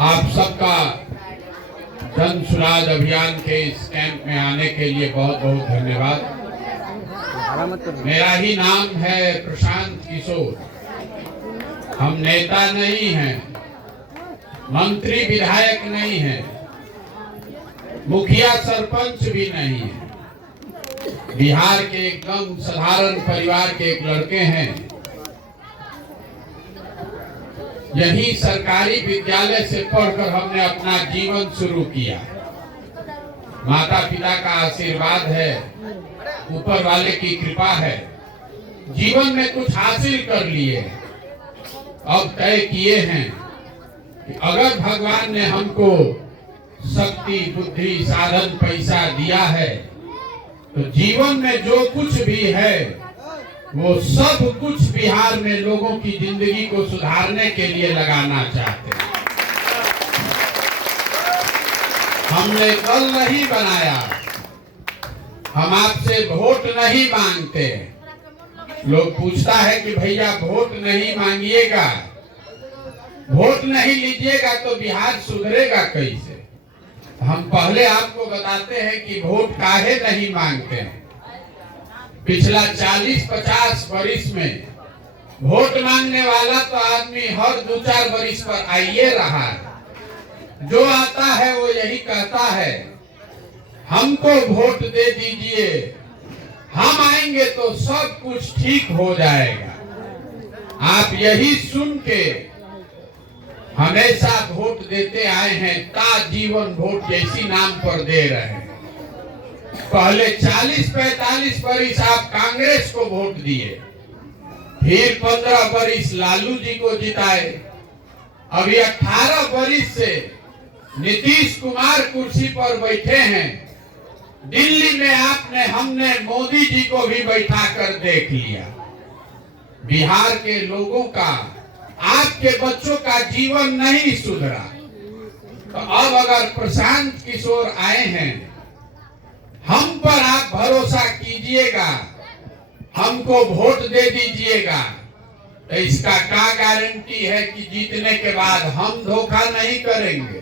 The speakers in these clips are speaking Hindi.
आप सबका जन सुराज अभियान के इस कैंप में आने के लिए बहुत बहुत धन्यवाद। मेरा ही नाम है प्रशांत किशोर। हम नेता नहीं हैं, मंत्री विधायक नहीं हैं, मुखिया सरपंच भी नहीं है। बिहार के एकदम साधारण परिवार के एक लड़के हैं। यही सरकारी विद्यालय से पढ़कर हमने अपना जीवन शुरू किया। माता पिता का आशीर्वाद है, ऊपर वाले की कृपा है। जीवन में कुछ हासिल कर लिए, अब तय किए हैं कि अगर भगवान ने हमको शक्ति, बुद्धि, साधन, पैसा दिया है तो जीवन में जो कुछ भी है वो सब कुछ बिहार में लोगों की जिंदगी को सुधारने के लिए लगाना चाहते हैं। हमने दल नहीं बनाया, हम आपसे वोट नहीं मांगते। लोग पूछता है कि भैया वोट नहीं मांगिएगा, वोट नहीं लीजिएगा तो बिहार सुधरेगा कैसे? हम पहले आपको बताते हैं कि वोट काहे नहीं मांगते हैं। पिछला 40-50 वर्ष में वोट मांगने वाला तो आदमी हर 2-4 वर्ष पर आइए रहा है। जो आता है वो यही कहता है हमको वोट दे दीजिए, हम आएंगे तो सब कुछ ठीक हो जाएगा। आप यही सुन के हमेशा वोट देते आए हैं, ताजीवन वोट जैसी नाम पर दे रहे हैं। पहले 40-45 वर्ष आप कांग्रेस को वोट दिए, फिर 15 वर्ष लालू जी को जिताए, अभी 18 वर्ष से नीतीश कुमार कुर्सी पर बैठे हैं। दिल्ली में हमने मोदी जी को भी बैठा कर देख लिया। बिहार के लोगों का, आपके बच्चों का जीवन नहीं सुधरा, तो अब अगर प्रशांत किशोर आए हैं, हम पर आप भरोसा कीजिएगा, हमको वोट दे दीजिएगा, तो इसका क्या गारंटी है कि जीतने के बाद हम धोखा नहीं करेंगे?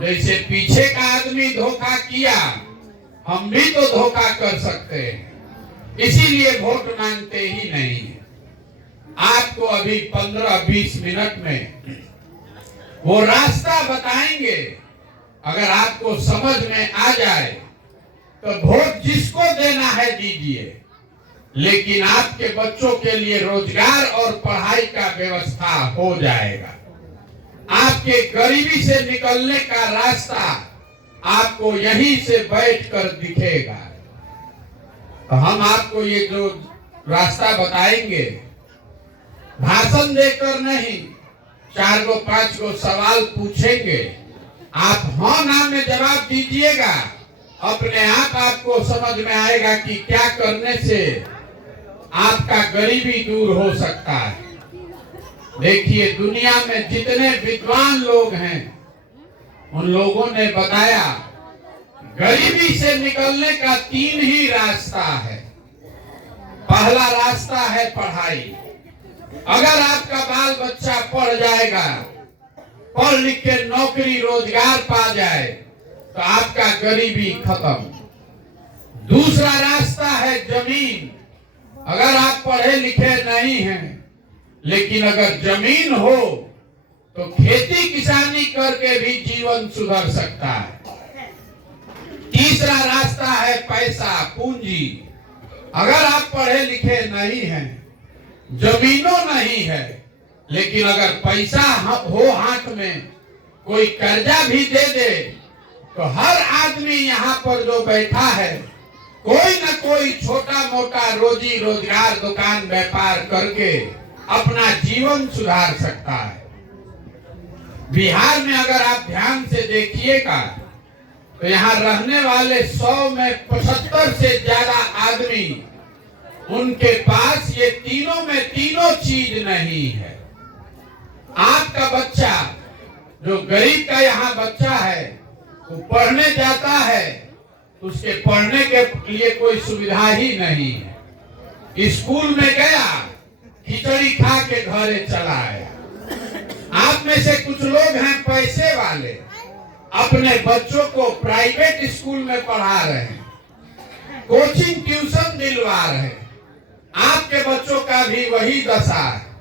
जैसे पीछे का आदमी धोखा किया, हम भी तो धोखा कर सकते हैं। इसीलिए वोट मांगते ही नहीं है। आपको अभी 15-20 मिनट में वो रास्ता बताएंगे। अगर आपको समझ में आ जाए तो वोट जिसको देना है दीजिए, लेकिन आपके बच्चों के लिए रोजगार और पढ़ाई का व्यवस्था हो जाएगा। आपके गरीबी से निकलने का रास्ता आपको यहीं से बैठकर दिखेगा। तो हम आपको ये जो रास्ता बताएंगे, भाषण देकर नहीं, 4-5 सवाल पूछेंगे, आप हाँ ना में जवाब दीजिएगा। अपने आप आपको समझ में आएगा कि क्या करने से आपका गरीबी दूर हो सकता है। देखिए, दुनिया में जितने विद्वान लोग हैं उन लोगों ने बताया गरीबी से निकलने का 3 ही रास्ता है। पहला रास्ता है पढ़ाई। अगर आपका बाल बच्चा पढ़ जाएगा, पढ़ लिख के नौकरी रोजगार पा जाए, तो आपका गरीबी खत्म। दूसरा रास्ता है जमीन। अगर आप पढ़े लिखे नहीं हैं, लेकिन अगर जमीन हो तो खेती किसानी करके भी जीवन सुधर सकता है। तीसरा रास्ता है पैसा, पूंजी। अगर आप पढ़े लिखे नहीं हैं, जमीनों नहीं है, लेकिन अगर पैसा हो हाथ में, कोई कर्जा भी दे दे, तो हर आदमी यहाँ पर जो बैठा है कोई न कोई छोटा मोटा रोजी रोजगार, दुकान व्यापार करके अपना जीवन सुधार सकता है। बिहार में अगर आप ध्यान से देखिएगा तो यहाँ रहने वाले 100 में 75 से ज्यादा आदमी, उनके पास ये तीनों चीज नहीं है। आपका बच्चा, जो गरीब का यहाँ बच्चा है, वो पढ़ने जाता है, उसके पढ़ने के लिए कोई सुविधा ही नहीं है। स्कूल में गया, खिचड़ी खा के घरे चला आया। आप में से कुछ लोग हैं पैसे वाले अपने बच्चों को प्राइवेट स्कूल में पढ़ा रहे हैं, कोचिंग ट्यूशन दिलवा रहे हैं। आपके बच्चों का भी वही दशा है।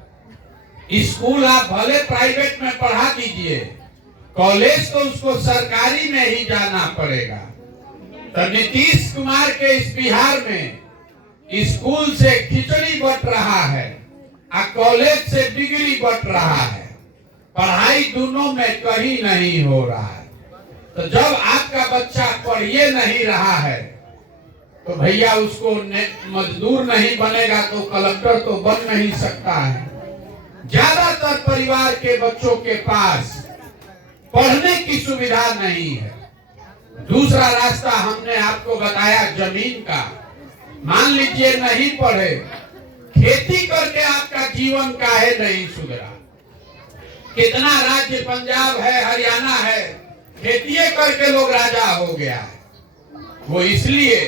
स्कूल आप भले प्राइवेट में पढ़ा दीजिए, कॉलेज तो उसको सरकारी में ही जाना पड़ेगा। तो नीतीश कुमार के इस बिहार में स्कूल से खिचड़ी बट रहा है और कॉलेज से डिग्री बट रहा है। पढ़ाई दोनों में कहीं नहीं हो रहा है। तो जब आपका बच्चा पढ़िए नहीं रहा है तो भैया उसको मजदूर नहीं बनेगा तो कलेक्टर तो बन नहीं सकता है। ज्यादातर परिवार के बच्चों के पास पढ़ने की सुविधा नहीं है। दूसरा रास्ता हमने आपको बताया जमीन का। मान लीजिए नहीं पढ़े, खेती करके आपका जीवन काहे नहीं सुधरा। कितना राज्य पंजाब है, हरियाणा है, खेती करके लोग राजा हो गया है। वो इसलिए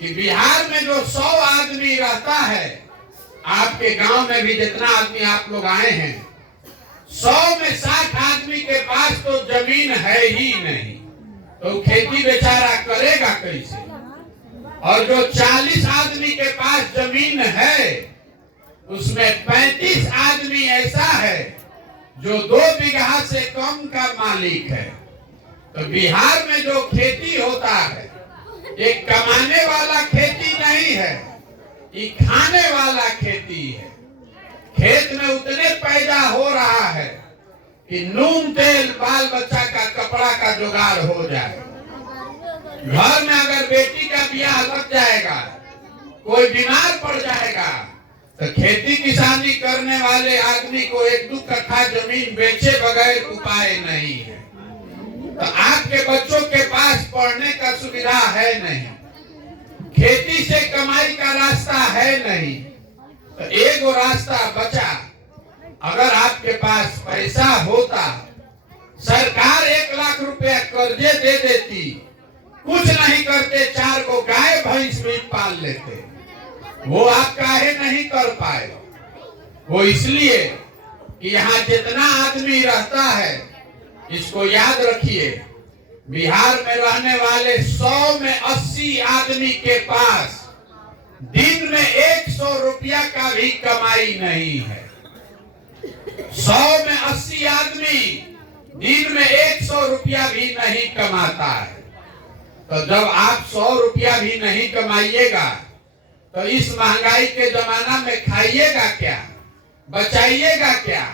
कि बिहार में जो 100 आदमी रहता है, आपके गांव में भी जितना आदमी आप लोग आए हैं, 100 में 60 आदमी के पास तो जमीन है ही नहीं। तो खेती बेचारा करेगा कैसे? और जो 40 आदमी के पास जमीन है, उसमें 35 आदमी ऐसा है जो 2 बीघा से कम का मालिक है। तो बिहार में जो खेती होता है, ये कमाने वाला खेती नहीं है, ये खाने वाला खेती है। खेत में उतने पैदा हो रहा है कि नून तेल बाल बच्चा का कपड़ा का जुगाड़ हो जाए। घर में अगर बेटी का ब्याह लग जाएगा, कोई बीमार पड़ जाएगा, तो खेती किसानी करने वाले आदमी को 1-2 कट्ठा जमीन बेचे बगैर उपाय नहीं है। तो आपके बच्चों के पास पढ़ने का सुविधा है नहीं, खेती से कमाई का रास्ता है नहीं। तो एक रास्ता बचा। अगर आपके पास पैसा होता, सरकार 1 लाख रुपया कर्जे दे देती, कुछ नहीं करते, 4 को गाय भैंस भी पाल लेते। वो आप काहे नहीं कर पाए? वो इसलिए कि यहाँ जितना आदमी रहता है, इसको याद रखिए, बिहार में रहने वाले 100 में 80 आदमी के पास दिन में 100 रुपया का भी कमाई नहीं है। 100 में 80 आदमी दिन में 100 रुपया भी नहीं कमाता है। तो जब आप 100 रुपया भी नहीं कमाइएगा तो इस महंगाई के जमाना में खाइएगा क्या, बचाइएगा क्या,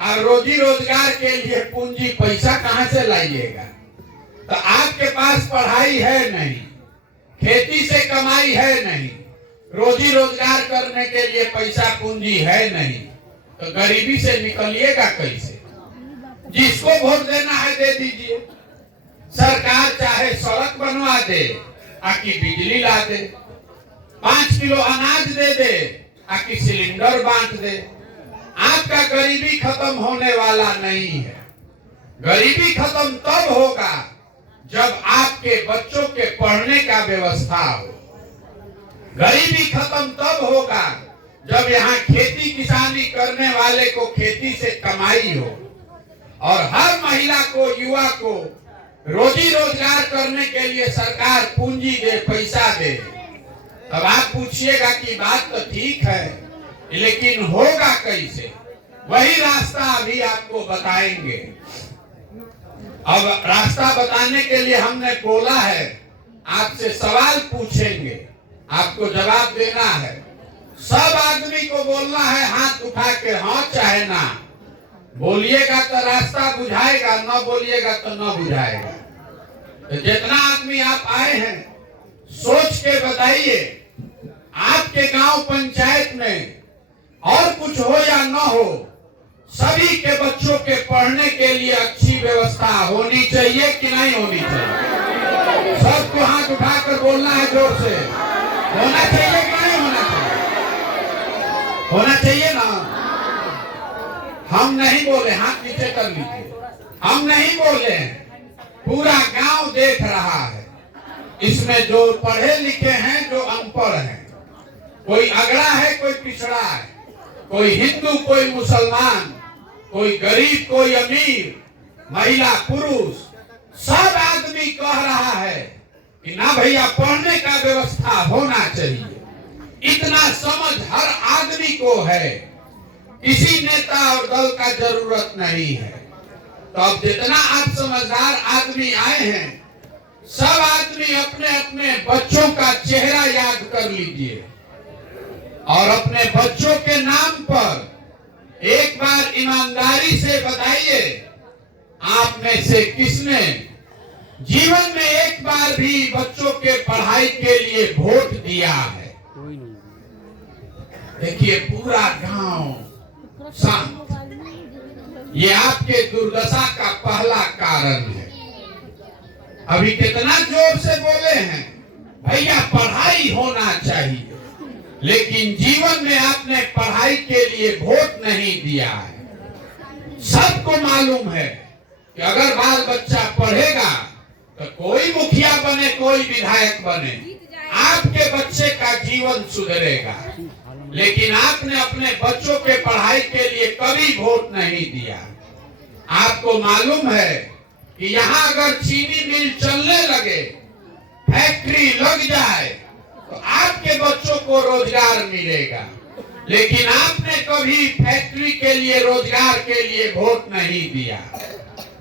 और रोजी रोजगार के लिए पूंजी पैसा कहां से लाइएगा? तो आपके पास पढ़ाई है नहीं, खेती से कमाई है नहीं, रोजी रोजगार करने के लिए पैसा पूंजी है नहीं, तो गरीबी से निकलिएगा कैसे? जिसको वोट देना है दे दीजिए। सरकार चाहे सड़क बनवा दे, आकि बिजली ला दे, 5 किलो अनाज दे दे, आकि सिलेंडर बांट दे। आपका गरीबी खत्म होने वाला नहीं है। गरीबी खत्म तब होगा जब आपके बच्चों के पढ़ने का व्यवस्था हो। गरीबी खत्म तब होगा जब यहाँ खेती किसानी करने वाले को खेती से कमाई हो, और हर महिला को, युवा को रोजी रोजगार करने के लिए सरकार पूंजी दे, पैसा दे। तब आप पूछिएगा कि बात तो ठीक है, लेकिन होगा कैसे? वही रास्ता अभी आपको बताएंगे। अब रास्ता बताने के लिए हमने बोला है, आपसे सवाल पूछेंगे, आपको जवाब देना है। सब आदमी को बोलना है हाथ उठा के, हाँ चाहे ना। बोलिएगा तो रास्ता बुझाएगा, न बोलिएगा तो न बुझाएगा। तो जितना आदमी आप आए हैं, सोच के बताइए, आपके गांव पंचायत में और कुछ हो या न हो, सभी के बच्चों के पढ़ने के लिए अच्छी व्यवस्था होनी चाहिए कि नहीं होनी चाहिए? सबको हाथ उठाकर बोलना है जोर से, होना चाहिए कि नहीं होना चाहिए? होना चाहिए ना। हम नहीं बोले, हाथ नीचे कर लीजिए। हम नहीं बोले, पूरा गांव देख रहा है। इसमें जो पढ़े लिखे हैं, जो अनपढ़ हैं, कोई अगड़ा है, कोई पिछड़ा है, कोई हिंदू, कोई मुसलमान, कोई गरीब, कोई अमीर, महिला पुरुष सब आदमी कह रहा है कि ना भैया पढ़ने का व्यवस्था होना चाहिए। इतना समझ हर आदमी को है, किसी नेता और दल का जरूरत नहीं है। तो अब जितना आप समझदार आदमी आए हैं, सब आदमी अपने अपने बच्चों का चेहरा याद कर लीजिए और अपने बच्चों के नाम पर एक बार ईमानदारी से बताइए, आप में से किसने जीवन में एक बार भी बच्चों के पढ़ाई के लिए वोट दिया है? देखिए पूरा गांव शांत। ये आपके दुर्दशा का पहला कारण है। अभी कितना जोर से बोले हैं भैया पढ़ाई होना चाहिए, लेकिन जीवन में आपने पढ़ाई के लिए वोट नहीं दिया है। सबको मालूम है कि अगर बाल बच्चा पढ़ेगा तो कोई मुखिया बने, कोई विधायक बने, आपके बच्चे का जीवन सुधरेगा। लेकिन आपने अपने बच्चों के पढ़ाई के लिए कभी वोट नहीं दिया। आपको मालूम है कि यहाँ अगर चीनी मिल चलने लगे, फैक्ट्री लग जाए, तो आपके बच्चों को रोजगार मिलेगा। लेकिन आपने कभी फैक्ट्री के लिए, रोजगार के लिए वोट नहीं दिया।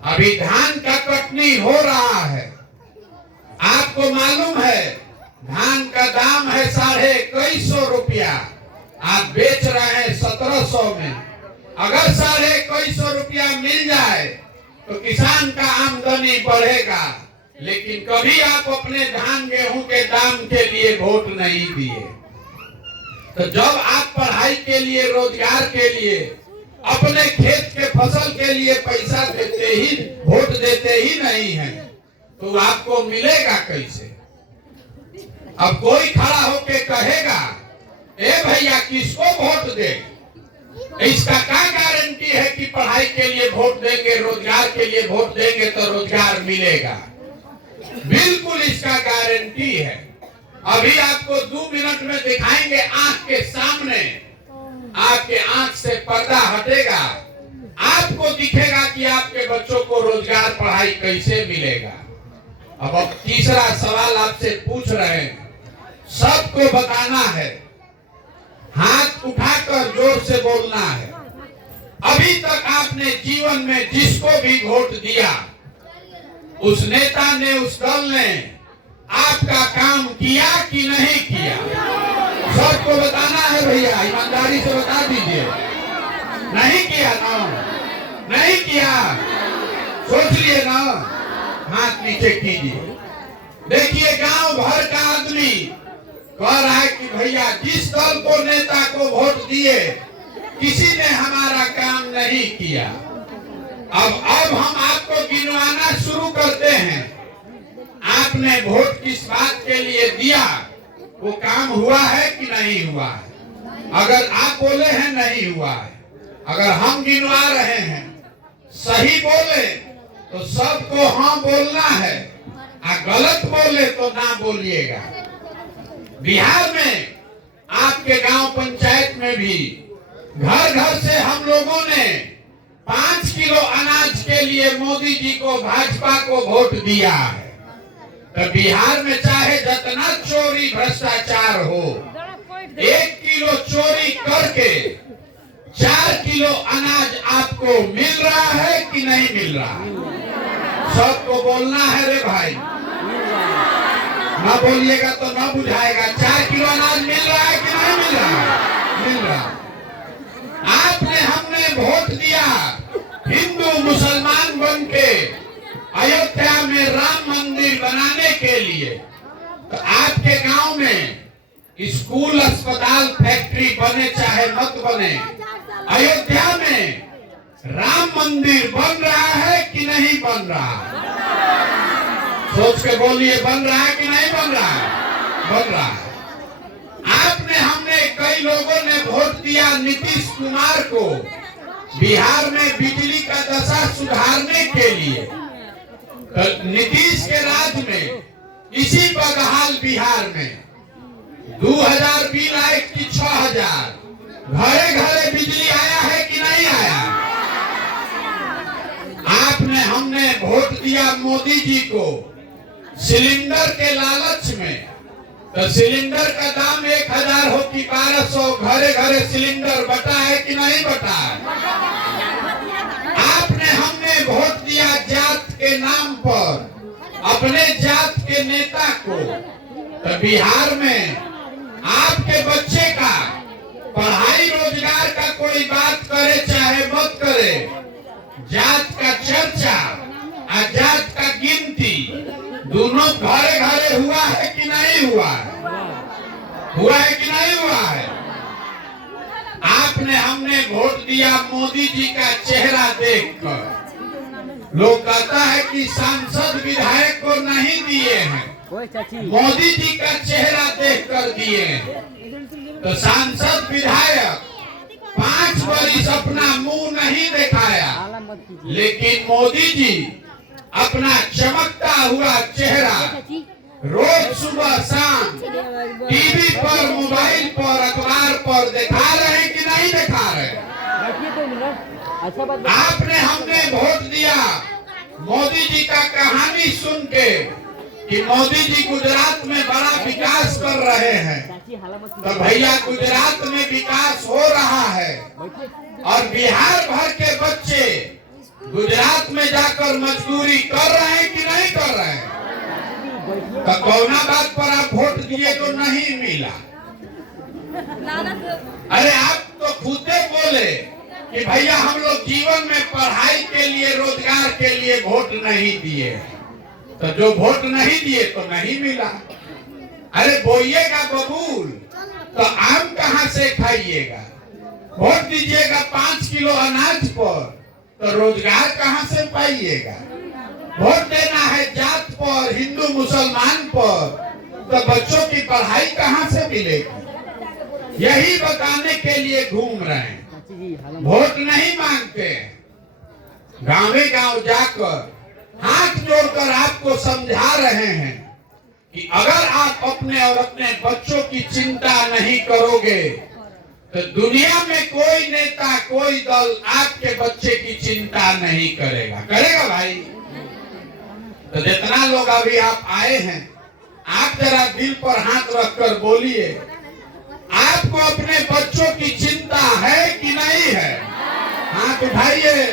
अभी धान का कटनी हो रहा है, आपको मालूम है धान का दाम है 2150 रुपया, आप बेच रहे हैं 1700 में। अगर 2150 रुपया मिल जाए तो किसान का आमदनी बढ़ेगा। लेकिन कभी आप अपने धान गेहूं के दाम के लिए वोट नहीं दिए। तो जब आप पढ़ाई के लिए, रोजगार के लिए, अपने खेत के फसल के लिए पैसा देते ही, वोट देते ही नहीं है, तो आपको मिलेगा कैसे? अब कोई खड़ा होके कहेगा ए भैया किसको वोट दे? इसका क्या गारंटी है कि पढ़ाई के लिए वोट देंगे, रोजगार के लिए वोट देंगे तो रोजगार मिलेगा? बिल्कुल इसका गारंटी है। अभी आपको 2 मिनट में दिखाएंगे, आंख के सामने आपके आंख से पर्दा हटेगा, आपको दिखेगा कि आपके बच्चों को रोजगार, पढ़ाई कैसे मिलेगा। अब तीसरा सवाल आपसे पूछ रहे हैं, सबको बताना है, हाथ उठाकर जोर से बोलना है। अभी तक आपने जीवन में जिसको भी वोट दिया, उस नेता ने, उस दल ने आपका काम किया कि नहीं किया? सबको बताना है भैया, ईमानदारी से बता दीजिए। नहीं किया ना? नहीं किया? सोच लिए ना? हाथ नीचे कीजिए। देखिए गांव भर का आदमी कह रहा है कि भैया जिस दल को, नेता को वोट दिए, किसी ने हमारा काम नहीं किया। अब हम आपको गिनवाना शुरू करते हैं। आपने वोट किस बात के लिए दिया, वो काम हुआ है कि नहीं हुआ है? अगर आप बोले हैं नहीं हुआ है, अगर हम गिनवा रहे हैं, सही बोले तो सबको हाँ बोलना है, गलत बोले तो ना बोलिएगा। बिहार में आपके गांव पंचायत में भी घर घर से हम लोगों ने 5 किलो अनाज के लिए मोदी जी को, भाजपा को वोट दिया है। तो बिहार में चाहे जितना चोरी भ्रष्टाचार हो, 1 किलो चोरी करके 4 किलो अनाज आपको मिल रहा है कि नहीं मिल रहा है? सबको बोलना है रे भाई, ना बोलिएगा तो ना बुझाएगा। 4 किलो अनाज मिल रहा है कि नहीं मिल रहा है? मिल रहा। आपने, हमने वोट दिया हिंदू मुसलमान बन के अयोध्या में राम मंदिर बनाने के लिए। तो आपके गांव में स्कूल, अस्पताल, फैक्ट्री बने चाहे मत बने, अयोध्या में राम मंदिर बन रहा है कि नहीं बन रहा? सोच के बोलिए, बन रहा है कि नहीं बन रहा है? बन रहा है। आपने, हमने, कई लोगों ने वोट दिया नीतीश कुमार को बिहार में बिजली का दशा सुधारने के लिए। तो नीतीश के राज में इसी बदहाल बिहार में 2000 बिल आए कि 6000, घरे घरे बिजली आया है कि नहीं आया? आपने, हम दिया मोदी जी को सिलेंडर के लालच में, तो सिलेंडर का दाम 1000 हो कि 1200, घरे घरे सिलेंडर बटा है कि नहीं बटा है? आपने हमने वोट दिया जात के नाम पर अपने जात के नेता को, तो बिहार में आपके बच्चे का पढ़ाई रोजगार का कोई बात करे चाहे मत करे, जात का चर्चा और जात का गिनती दोनों घरे घरे हुआ है कि नहीं हुआ है? हुआ है कि नहीं हुआ है? आपने हमने वोट दिया मोदी जी का चेहरा देखकर। लोग कहता है कि सांसद विधायक को नहीं दिए हैं, मोदी जी का चेहरा देखकर दिए हैं। तो सांसद विधायक 5 वर्ष अपना मुंह नहीं दिखाया, लेकिन मोदी जी अपना चमकता हुआ चेहरा रोज सुबह शाम टीवी पर, मोबाइल पर, अखबार पर दिखा रहे हैं कि नहीं दिखा रहे? आपने हमने वोट दिया मोदी जी का कहानी सुन के कि मोदी जी गुजरात में बड़ा विकास कर रहे हैं, तो भैया गुजरात में विकास हो रहा है और बिहार भर के बच्चे गुजरात में जाकर मजदूरी कर रहे हैं कि नहीं कर रहे हैं? तो कौना बात पर आप वोट दिए तो नहीं मिला? अरे आप तो खुदे बोले कि भैया हम लोग जीवन में पढ़ाई के लिए, रोजगार के लिए वोट नहीं दिए, तो जो वोट नहीं दिए तो नहीं मिला। अरे बोइएगा बबूल तो आम कहाँ से खाइएगा? वोट दीजिएगा 5 किलो अनाज पर तो रोजगार कहाँ से पाइएगा? वोट देना है जात पर, हिंदू मुसलमान पर, तो बच्चों की पढ़ाई कहाँ से मिलेगी? यही बताने के लिए घूम रहे हैं, वोट नहीं मांगते। गांवे गांव जाकर हाथ जोड़कर आपको समझा रहे हैं कि अगर आप अपने और अपने बच्चों की चिंता नहीं करोगे तो दुनिया में कोई नेता, कोई दल आपके बच्चे की चिंता नहीं करेगा। करेगा भाई? तो जितना लोग अभी आप आए हैं, आप जरा दिल पर हाथ रखकर बोलिए, आपको अपने बच्चों की चिंता है कि नहीं है? हाथ उठाइए,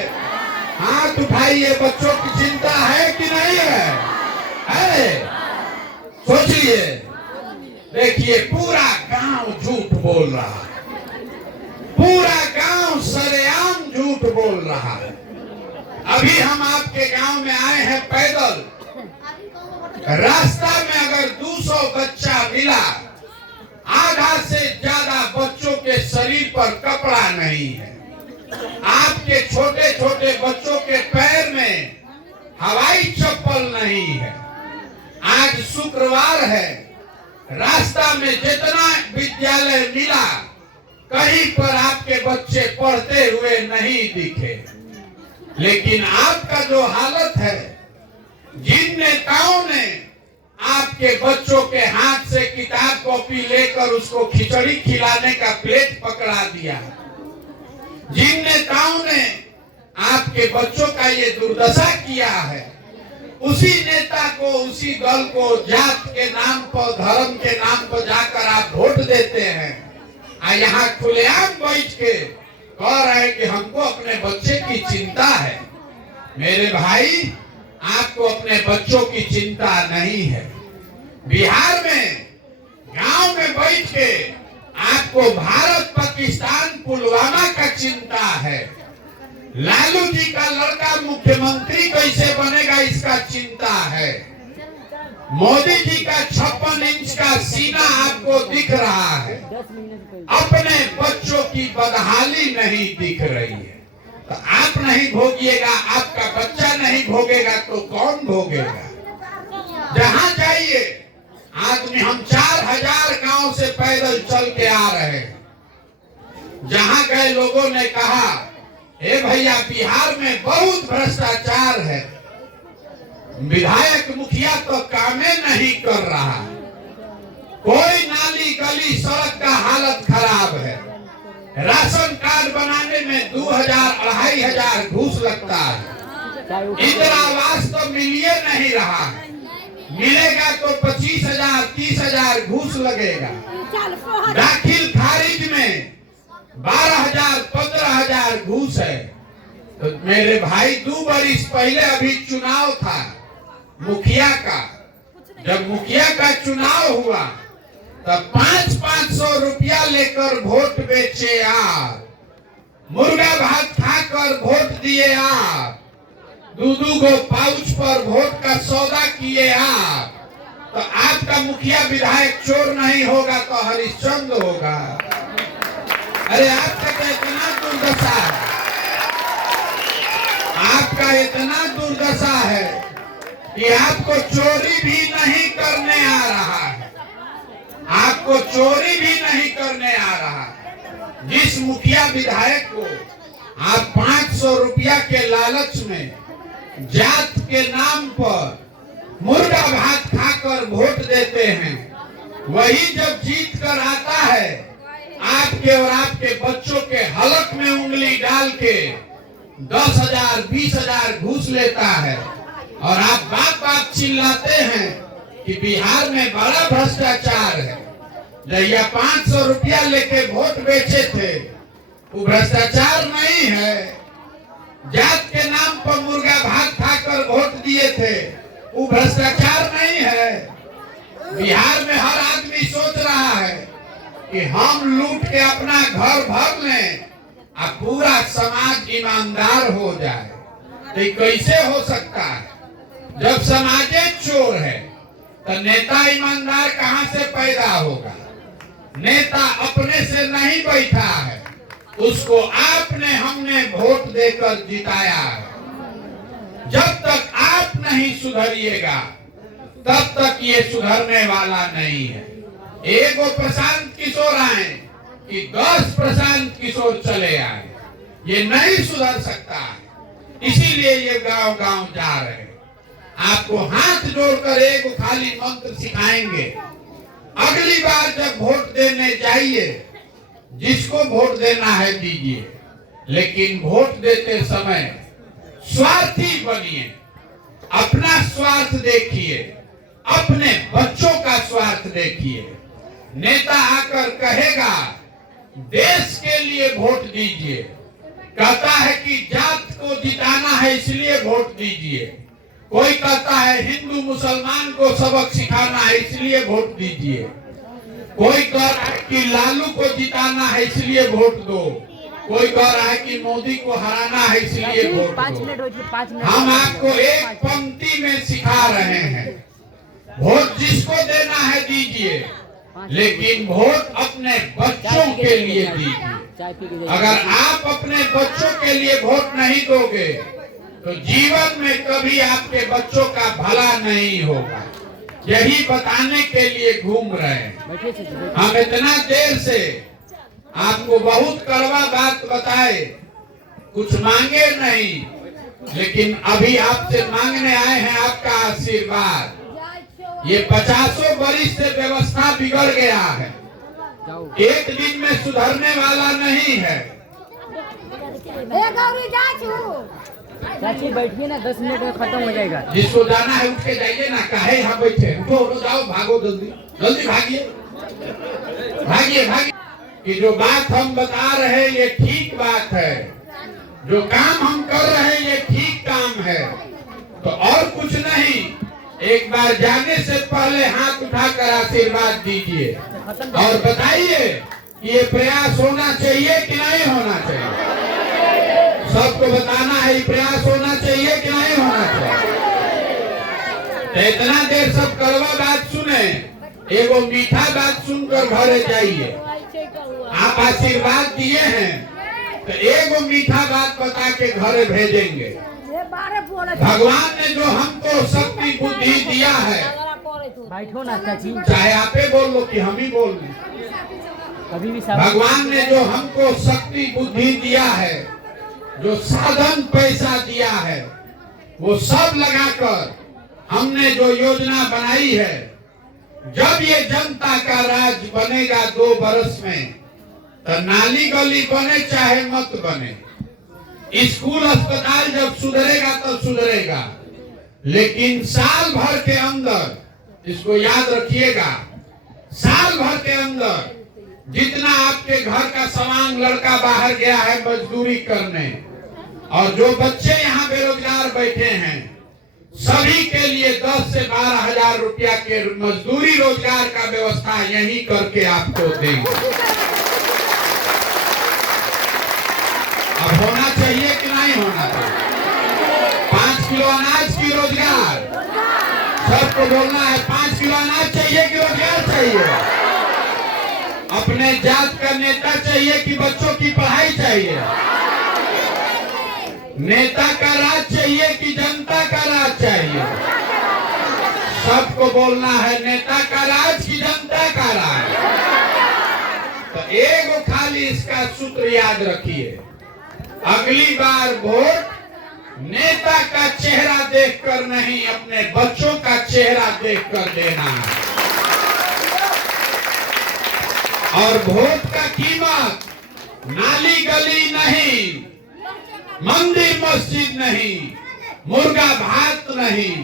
हाथ उठाइए। बच्चों की चिंता है कि नहीं है? है? सोचिए, देखिए पूरा गांव झूठ बोल रहा है, पूरा गांव सरेआम झूठ बोल रहा है। अभी हम आपके गांव में आए हैं पैदल, रास्ता में अगर 200 बच्चा मिला, आधा से ज्यादा बच्चों के शरीर पर कपड़ा नहीं है। आपके छोटे छोटे बच्चों के पैर में हवाई चप्पल नहीं है। आज शुक्रवार है, रास्ता में जितना विद्यालय मिला, कहीं पर आपके बच्चे पढ़ते हुए नहीं दिखे। लेकिन आपका जो हालत है, जिन नेताओं ने आपके बच्चों के हाथ से किताब कॉपी लेकर उसको खिचड़ी खिलाने का प्लेट पकड़ा दिया, जिन नेताओं ने आपके बच्चों का ये दुर्दशा किया है, उसी नेता को, उसी दल को जात के नाम पर, धर्म के नाम पर जाकर आप वोट देते हैं। यहाँ खुलेआम बैठ के कह रहे हैं कि हमको अपने बच्चे की चिंता है। मेरे भाई, आपको अपने बच्चों की चिंता नहीं है। बिहार में गांव में बैठ के आपको भारत, पाकिस्तान, पुलवामा का चिंता है। लालू जी का लड़का मुख्यमंत्री कैसे बनेगा इसका चिंता है। मोदी जी का 56 इंच का सीना आपको दिख रहा है, अपने बच्चों की बदहाली नहीं दिख रही है। तो आप नहीं भोगिएगा, आपका बच्चा नहीं भोगेगा तो कौन भोगेगा? जहां जाइए आदमी, हम 4000 गांव से पैदल चल के आ रहे हैं। जहां गए लोगों ने कहा, हे भैया बिहार में बहुत भ्रष्टाचार है, विधायक मुखिया तो कामे नहीं कर रहा, कोई नाली गली सड़क का हालत खराब है, राशन कार्ड बनाने में 2000 2500 घूस लगता है। इंदिरा आवास तो मिलिए नहीं रहा है, मिलेगा तो 25,000 30,000 घूस लगेगा। दाखिल खारिज में 12,000 15,000 घूस है। तो मेरे भाई 2 बरिस पहले अभी चुनाव था मुखिया का, जब मुखिया का चुनाव हुआ तब 500 रुपया लेकर वोट बेचे आप, मुर्गा भात खाकर वोट दिए आप, 2 गो पाउच पर वोट का सौदा किए आप। तो आपका मुखिया विधायक चोर नहीं होगा तो हरिश्चंद्र होगा। अरे आपका तो इतना दुर्दशा है, आपका इतना दुर्दशा है कि आपको चोरी भी नहीं करने आ रहा है, आपको चोरी भी नहीं करने आ रहा है। जिस मुखिया विधायक को आप 500 रुपया के लालच में जात के नाम पर मुर्गा भात खाकर वोट देते हैं, वही जब जीत कर आता है आपके और आपके बच्चों के हलक में उंगली डाल के 10,000 20,000 घूस लेता है और आप बात चिल्लाते हैं कि बिहार में बड़ा भ्रष्टाचार है। जहिया 500 रुपया लेके वोट बेचे थे वो भ्रष्टाचार नहीं है, जात के नाम पर मुर्गा भात खाकर वोट दिए थे वो भ्रष्टाचार नहीं है। बिहार में हर आदमी सोच रहा है कि हम लूट के अपना घर भर लें और पूरा समाज ईमानदार हो जाए। तो कैसे हो सकता है? जब समाज चोर है तो नेता ईमानदार कहां से पैदा होगा? नेता अपने से नहीं बैठा है, उसको आपने हमने वोट देकर जिताया है। जब तक आप नहीं सुधरिएगा तब तक ये सुधरने वाला नहीं है। एगो प्रशांत किशोर आए कि 10 प्रशांत किशोर चले आए, ये नहीं सुधर सकता है। इसीलिए ये गांव गांव जा रहे हैं। आपको हाथ जोड़कर एक खाली मंत्र सिखाएंगे। अगली बार जब वोट देने जाइए, जिसको वोट देना है दीजिए, लेकिन वोट देते समय स्वार्थी बनिए, अपना स्वार्थ देखिए, अपने बच्चों का स्वार्थ देखिए। नेता आकर कहेगा देश के लिए वोट दीजिए, कहता है कि जात को जिताना है इसलिए वोट दीजिए, कोई कहता है हिंदू मुसलमान को सबक सिखाना है इसलिए वोट दीजिए, कोई कह रहा है कि लालू को जिताना है इसलिए वोट दो, कोई कह रहा है कि मोदी को हराना है इसलिए वोट दो। हम आपको एक पंक्ति में सिखा रहे हैं, वोट जिसको देना है दीजिए, लेकिन वोट अपने बच्चों के लिए दीजिए। अगर आप अपने बच्चों के लिए वोट नहीं दोगे तो जीवन में कभी आपके बच्चों का भला नहीं होगा। यही बताने के लिए घूम रहे हैं। हम इतना देर से आपको बहुत कड़वा बात बताए, कुछ मांगे नहीं, लेकिन अभी आपसे मांगने आए हैं आपका आशीर्वाद। ये 50 बरिस से व्यवस्था बिगड़ गया है, एक दिन में सुधरने वाला नहीं है। चाची बैठिए ना, 10 मिनट में खत्म हो जाएगा। जिसको जाना है उठ के जाइए ना, काहे यहाँ बैठे? उठो जाओ, भागो, जल्दी जल्दी भागिए भागिए भागिए। कि जो बात हम बता रहे हैं ये ठीक बात है, जो काम हम कर रहे हैं ये ठीक काम है, तो और कुछ नहीं। एक बार जाने से पहले हाथ उठाकर आशीर्वाद दीजिए और बताइए कि ये प्रयास होना चाहिए कि नहीं होना चाहिए। सबको बताना है प्रयास होना चाहिए कि नहीं होना चाहिए। तो इतना देर सब कड़वा बात सुने, एगो मीठा बात सुनकर घरे जाइए। आप आशीर्वाद दिए हैं तो एगो मीठा बात बता के घरे भेजेंगे। भगवान ने जो हमको शक्ति बुद्धि दिया है, बैठो ना चाची, चाहे आपे बोल लो कि हम ही बोल लें, कभी भी भगवान ने जो हमको शक्ति बुद्धि दिया है, जो साधन पैसा दिया है, वो सब लगाकर हमने जो योजना बनाई है, जब ये जनता का राज बनेगा 2 बरस में, तो नाली गली बने चाहे मत बने, स्कूल अस्पताल जब सुधरेगा तो सुधरेगा। लेकिन साल भर के अंदर, इसको याद रखिएगा, साल भर के अंदर जितना आपके घर का सामान लड़का बाहर गया है मजदूरी करने, और जो बच्चे यहाँ बेरोजगार बैठे हैं, सभी के लिए 10 से 12 हजार रुपया के मजदूरी रोजगार का व्यवस्था यही करके आपको देंगे। अब होना चाहिए कि नहीं होना चाहिए? 5 किलो अनाज की रोजगार, सबको बोलना है 5 किलो अनाज चाहिए कि रोजगार चाहिए? अपने जात का नेता चाहिए कि बच्चों की पढ़ाई चाहिए? नेता का राज चाहिए कि जनता का राज चाहिए? सबको बोलना है नेता का राज कि जनता का राज। तो एक खाली इसका सूत्र याद रखिए, अगली बार वोट नेता का चेहरा देखकर नहीं, अपने बच्चों का चेहरा देखकर देना है। और वोट का कीमत नाली गली नहीं, मंदिर मस्जिद नहीं, मुर्गा भात नहीं,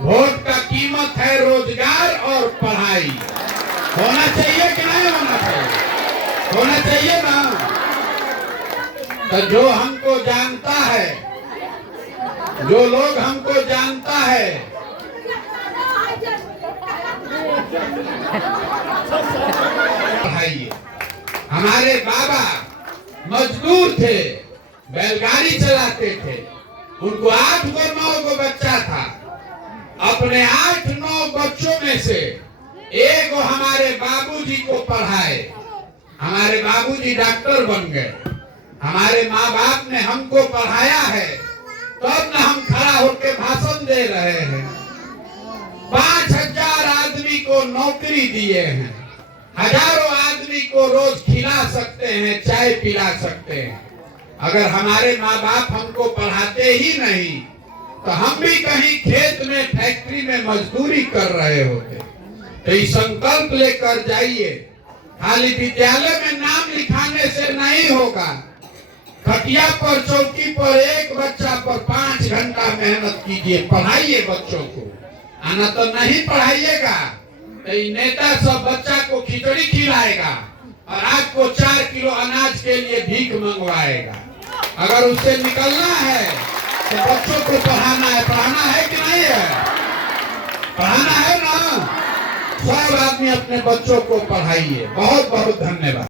वोट का कीमत है रोजगार और पढ़ाई। होना चाहिए कि नहीं होना चाहिए? होना चाहिए ना। तो जो हमको जानता है, जो लोग हमको जानता है, पढ़ाइए। हमारे बाबा मजदूर थे, बैलगाड़ी चलाते थे, उनको 8 को 9 को बच्चा था। अपने 8-9 बच्चों में से एक हमारे बाबूजी को पढ़ाए। हमारे बाबूजी डॉक्टर बन गए। हमारे माँ बाप ने हमको पढ़ाया है, तब न हम खड़ा होकर भाषण दे रहे हैं। 5000 आदमी को नौकरी दिए हैं, हजारों आदमी को रोज खिला सकते हैं, चाय पिला सकते हैं। अगर हमारे माँ बाप हमको पढ़ाते ही नहीं तो हम भी कहीं खेत में, फैक्ट्री में मजदूरी कर रहे होते। तो ये संकल्प लेकर जाइए, खाली विद्यालय में नाम लिखाने से नहीं होगा। खटिया पर, चौकी पर एक बच्चा पर 5 घंटा मेहनत कीजिए, पढ़ाइए बच्चों को। आना तो नहीं पढ़ाइएगा तो नेता सब बच्चा को खिचड़ी खिलाएगा और आपको 4 किलो अनाज के लिए भीख मंगवाएगा। अगर उससे निकलना है तो बच्चों को पढ़ाना है कि नहीं है? पढ़ाना है ना। सब आदमी अपने बच्चों को पढ़ाइए। बहुत बहुत धन्यवाद।